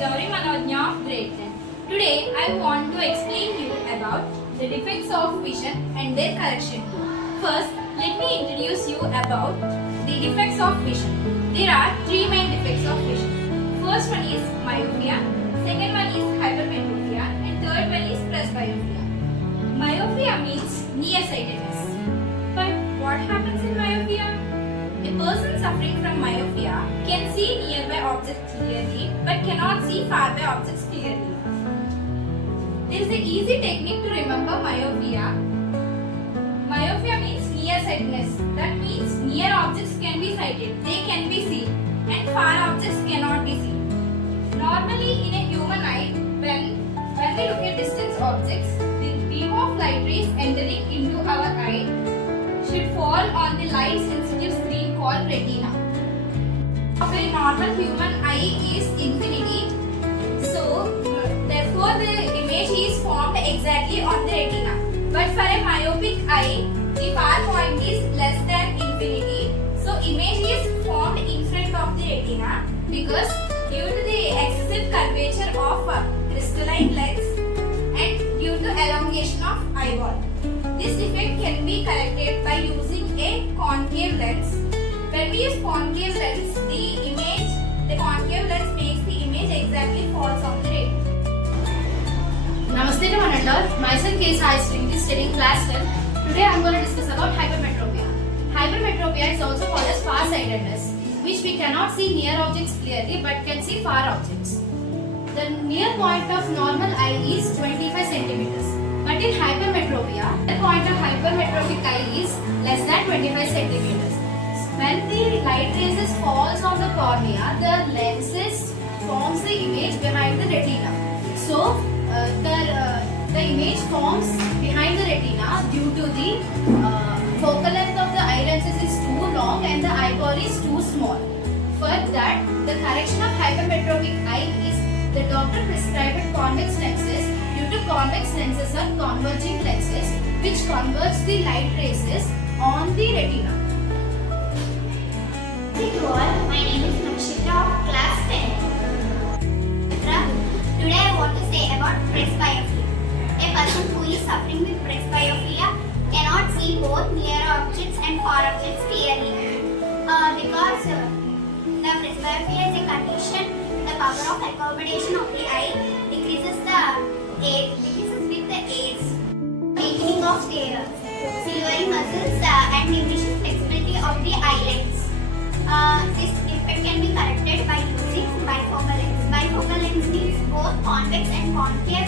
Gauri Manojna of grade 10. Today I want to explain you about the defects of vision and their correction. First, let me introduce you about the defects of vision. There are three main defects of vision. First one is myopia, second one is hypermetropia, and third one is presbyopia. Myopia means nearsightedness. But what happens in myopia? A person suffering from myopia can see nearby objects clearly but cannot see faraway objects clearly. There is an easy technique to remember myopia. Myopia means nearsightedness. That means near objects can be sighted, they can be seen, and far objects cannot be seen. Normally in a human eye, when we look at distant objects, the beam of light rays entering into our eye should fall on the light sensitive screen called retina. Of a normal human eye is infinity, so therefore the image is formed exactly on the retina. But for a myopic eye, the far point is less than infinity, so image is formed in front of the retina because due to the excessive curvature of crystalline lens and due to elongation of eyeball. This defect can be corrected by using a concave lens. When we use concave lens, the concave lens makes the image exactly falls on the retina. Namaste to one and all. Myself K. Sai Srinidhi studying class 10. Today I am going to discuss about hypermetropia. Hypermetropia is also called as farsightedness, which we cannot see near objects clearly but can see far objects. The near point of normal eye is 25 centimeters. But in hypermetropia, the point of hypermetropic eye is less than 25 centimeters. When the light rays falls on the cornea, the lenses forms the image behind the retina. So the image forms behind the retina due to the focal length of the eye lenses is too long and the eyeball is too small. For that, the correction of hypermetropic eye is the doctor prescribed convex lenses due to convex lenses are converging lenses which converge the light rays on the retina. Hello all, my name is Nakshitra of class 10. Today I want to say about presbyopia. A person who is suffering with presbyopia cannot see both near objects and far objects clearly. Because the presbyopia is a condition, the power of accommodation of the eye decreases with the age, weakening of the silvery muscles and diminishes flexibility of the eyelids. This defect can be corrected by using bifocal lens. Bifocal lens means both convex and concave